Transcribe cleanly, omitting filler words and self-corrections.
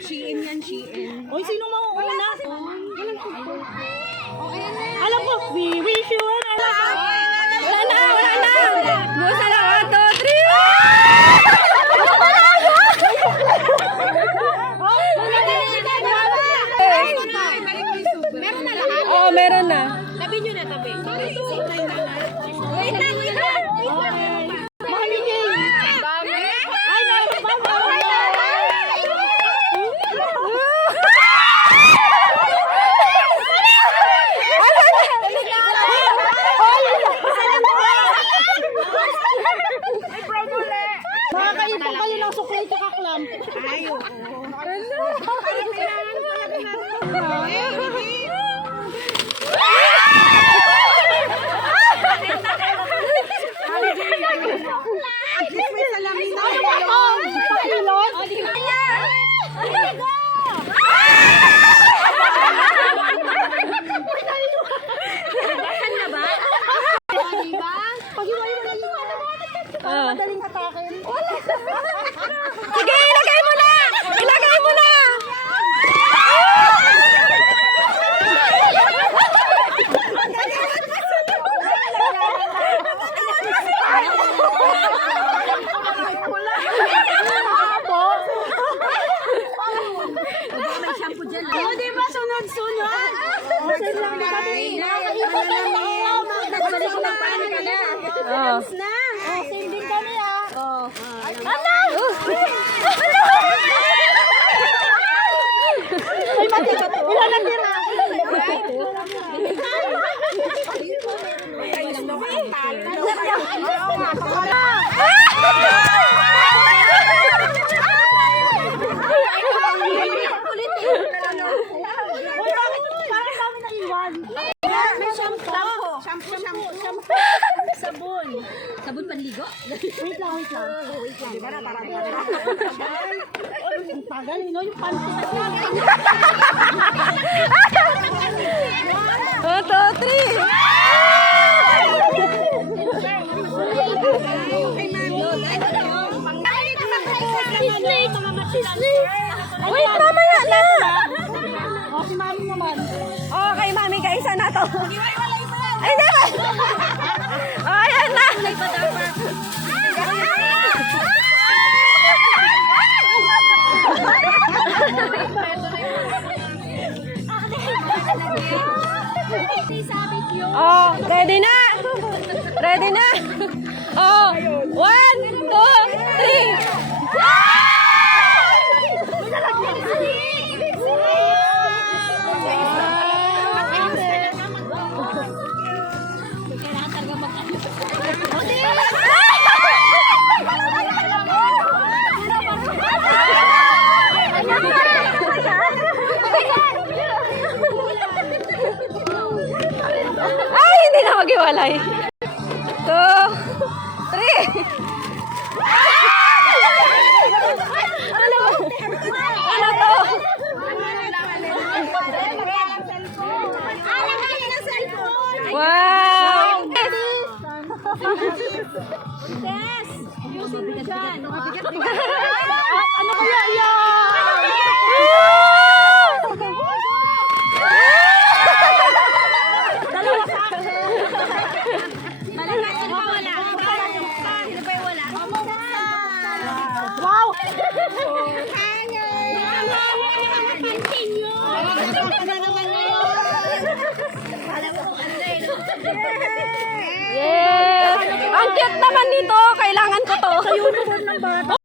Shein yan, Shein. Uy, sino mauuna? Alam ko, we wish you an Wala na! Busa na, 1, 2, 3! Meron na lahat? Oo, meron na. Tabi nyo na, tabi. Wait lang. Mahiging! Dami? Ay, meron ba? Makakaipon kayo ng suklay tsaka clam. Ayaw. May salamin na yun. Pakilon? Saan na ba? Diba? Pag-iwain mo na yung madaling hatakin. Sige, ilagay mo na! Ilagay mo na! May shampoo dyan. Oo, di ba? Sunod-sunod. Oo, sunod na kami. Nakakaipon na kami. Nagbalik na paano ka na? Tapos na. Oh, same din kami ah. Oh. Ano? Ay, mati ka to. Ilan ang tira? Uy, bakit kami naiwan? May shampoo. Shampoo. Sabon. Sabon panligo? Wait lang. Diba na parang Ang tagal, no? Yung panty. 1, 2, 3! Wait, mamaya na! Oh, si mami naman. Oh, kay mami ka, isa na to. Ay, diba? Oh, ayan na! Oh, ready na! Ready na! Oh, 1, 2, 3! Ay, hindi na maghiwalay. 2, 3. Ano ba? Ano to? Wow! Ano kaya yan? Dalawa sa akin. Wow! Yes! Ang cute naman nito. Kailangan ko to. Uniform ng bata.